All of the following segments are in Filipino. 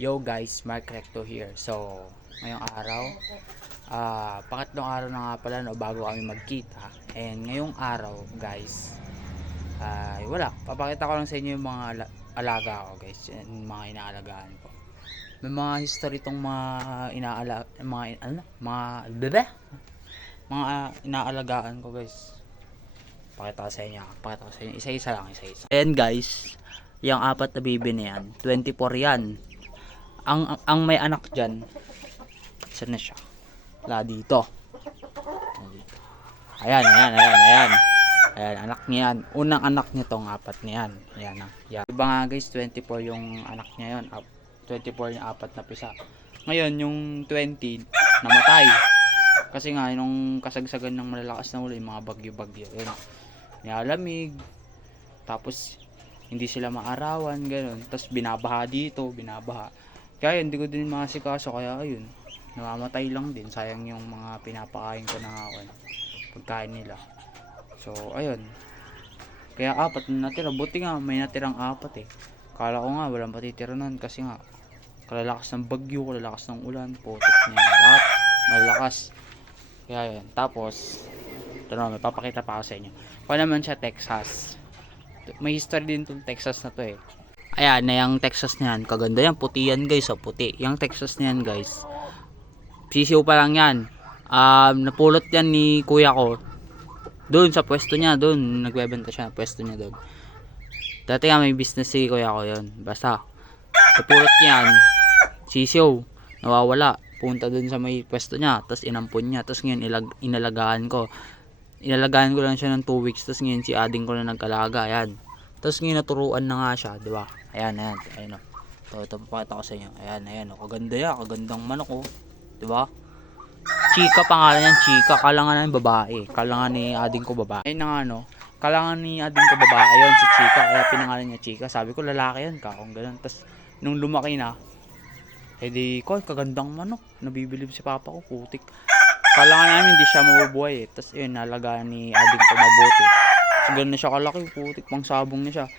Yo guys, Mark Recto here. So, ngayong araw, pangatlong araw na nga pala no, bago kami magkita. And ngayong araw guys, ay wala, papakita ko lang sa inyo yung mga alaga ko guys, yung mga inaalagaan ko. May mga history tong mga inaalagaan ko guys. Pakita ko sa inyo, isa-isa lang, isa-isa. Ayan guys, yung apat na bibi na yan, 24 yan. Ang may anak dyan, isa na siya. Wala dito. Ayan. Ayan, anak niya yan. Unang anak niya tong apat niya yan. Ayan na. Yan. Diba nga guys, 24 yung anak niya yon. 24 yung apat na pisa. Ngayon, yung 20, namatay. Kasi nga, nung kasagsagan ng malalakas na ulan, yung mga bagyo-bagyo. Yun. Nilalamig. Tapos, hindi sila maarawan, gano'n. Tapos, binabaha dito, binabaha. Kaya hindi ko din masikaso, kaya ayun, namamatay lang din, sayang yung mga pinapakain ko na pagkain nila. So ayun, kaya apat na natira, buti nga may natirang apat kala ko nga walang patitira nun kasi nga kalalakas ng bagyo, kalalakas ng ulan, putik niya lahat malalakas. Kaya yun, tapos ito na, may papakita pa ako sa inyo. Kung naman siya Texas, may history din tong Texas na to Ayan, na yung Texas na yan. Kaganda yan. Puti yan guys. O, puti. Yung Texas na yan guys. Sisiw pa lang yan. Napulot yan ni kuya ko. Doon sa pwesto niya. Doon. Nagbebenta siya. Pwesto niya doon. Dati nga may business si kuya ko yun. Basta. Napulot niya yan. Sisiw. Nawawala. Punta doon sa may pwesto niya. Tapos inampun niya. Tapos ngayon inalagaan ko. Inalagaan ko lang siya ng 2 weeks. Tapos ngayon si ading ko na nag-alaga. Ayan. Tapos ngayon naturuan na nga siya, di ba? Ayan. Ito papakita ko sa inyo. Ayan. Kaganda yan, kagandang manok di ba? Chika pangalan yan, Chika. Kalangan ng babae. Kalangan ni ading ko babae. Kalangan ni ading ko babae yon si Chika. Kaya pinangalan niya Chika. Sabi ko lalaki yan, kung ganun. Tapos nung lumaki na, edi ko, kagandang manok. Nabibilib si papa ko, putik. Kalangan namin hindi siya mabubuhay Tapos yun, nalagaan ni ading ko mabuti. So, ganun na siya kalaki, putik, pang sabong na siya.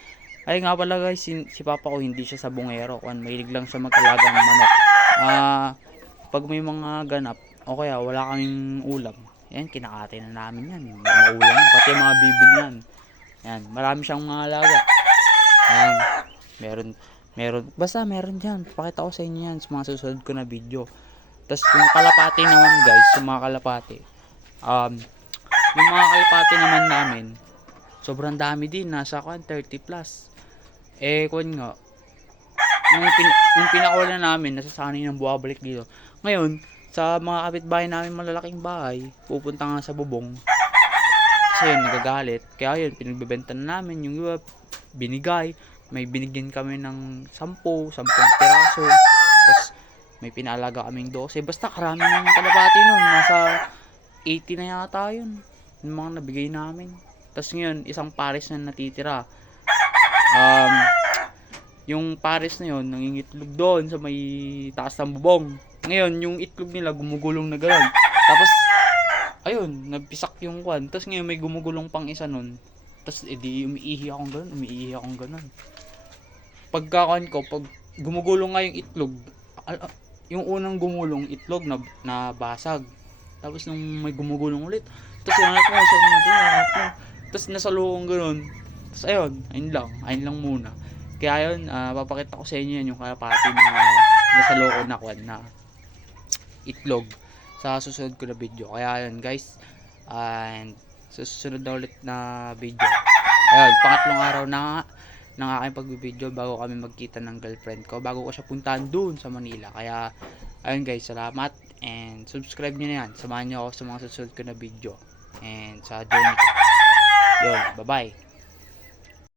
Ay nga pala guys, si papa ko hindi siya sabongero. Mahilig lang siya mag-alaga ng manok. Pag may mga ganap, o kaya wala kaming ulam, yan, kinakatay na namin yan. Mga ulam, pati mga bibin yan. Yan, marami siyang mga alaga. Yan, basta meron dyan. Pakita ko sa inyo yan sa mga susunod ko na video. Tapos yung kalapati naman guys, yung mga kalapati. Yung mga kalapati naman namin, sobrang dami din, nasa 30 plus. Nga, nung pinakawalan namin, nasasanay ng buwabalik dito. Ngayon, sa mga kapitbahay namin malalaking bahay, pupunta nga sa bubong. Kasi yun, nagagalit. Kaya yun, pinagbebenta na namin yung iba, binigay. May binigyan kami ng 10 piraso. Tapos, may pinaalaga kaming 12. Basta karami ng kalapati nun. Nasa 80 na yata yun. Yung mga nabigay namin. Tapos ngayon, isang pares na natitira. Yung pares na yun, nangingitlog doon sa may taas ng bubong. Ngayon, yung itlog nila gumugulong na gano'n. Tapos, ayun, nagpisak yung kwan. Tapos ngayon, may gumugulong pang isa nun. Tapos, edi, umiihi akong gano'n. Pagkakan ko, pag gumugulong nga yung itlog, yung unang gumulong, itlog na basag. Tapos, nung may gumugulong ulit, tapos yung anak ko, tapos nasa loob gano'n. Tapos ayun lang muna. Kaya yun, papakita ko sa inyo yan yung kalapati na nasa loob na kwan na itlog sa susunod ko na video. Kaya yun guys, and susunod na ulit na video. Ayun, pangatlong araw na ng aking pagbibideo bago kami magkita ng girlfriend ko. Bago ko siya puntahan doon sa Manila. Kaya ayun guys, salamat and subscribe nyo na yan. Samahan nyo ako sa mga susunod ko na video and sa journey ko. Yun, bye bye.